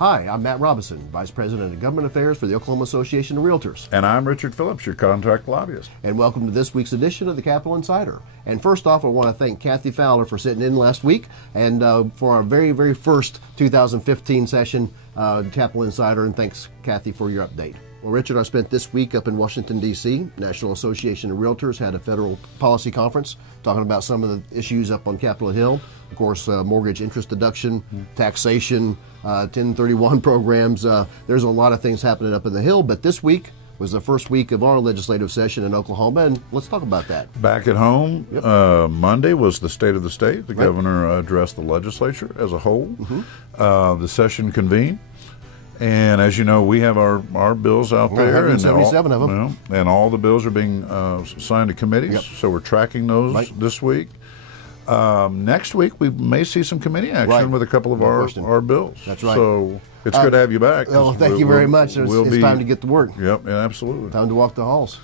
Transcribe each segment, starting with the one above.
Hi, I'm Matt Robison, Vice President of Government Affairs for the Oklahoma Association of Realtors. And I'm Richard Phillips, your contract lobbyist. And welcome to this week's edition of the Capitol Insider. And first off, I want to thank Kathy Fowler for sitting in last week and for our very first 2015 session, Capitol Insider, and thanks, Kathy, for your update. Well, Richard, I spent this week up in Washington, D.C. National Association of Realtors had a federal policy conference talking about some of the issues up on Capitol Hill. Of course, mortgage interest deduction, taxation, 1031 programs. There's a lot of things happening up in the Hill, but this week was the first week of our legislative session in Oklahoma, and let's talk about that. Back at home, Monday was the State of the State. The governor addressed the legislature as a whole. The session convened. And as you know, we have our bills out there, 177 of them, and all the bills are being signed to committees. So we're tracking those this week. Next week, we may see some committee action with a couple of our bills. That's right. So it's good to have you back. Well, thank you very much. It's time to get to work. Yep, absolutely. Time to walk the halls.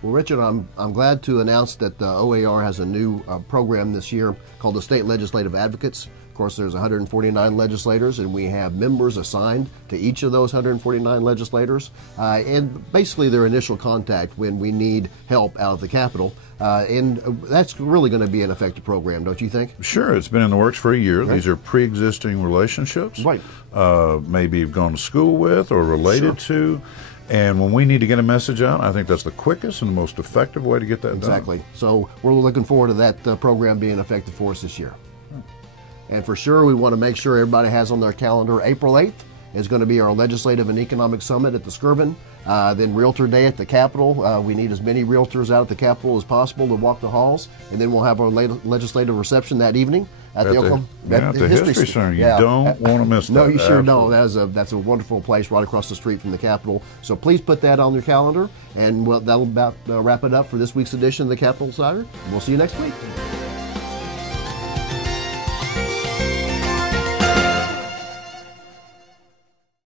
Well, Richard, I'm glad to announce that the OAR has a new program this year called the State Legislative Advocates. Of course, there's 149 legislators, and we have members assigned to each of those 149 legislators, and basically their initial contact when we need help out of the Capitol. And that's really going to be an effective program, don't you think? Sure. It's been in the works for a year. These are pre-existing relationships. Maybe you've gone to school with or related to. And when we need to get a message out, I think that's the quickest and the most effective way to get that done. Exactly. So we're looking forward to that program being effective for us this year. And for sure, we want to make sure everybody has on their calendar April 8th is going to be our Legislative and Economic Summit at the Skirvin. Then Realtor Day at the Capitol. We need as many realtors out at the Capitol as possible to walk the halls. And then we'll have our legislative reception that evening at the Oklahoma History Center. You don't want to miss that. No, you sure don't. That's a wonderful place right across the street from the Capitol. So please put that on your calendar. And that'll about wrap it up for this week's edition of the Capitol Insider. We'll see you next week.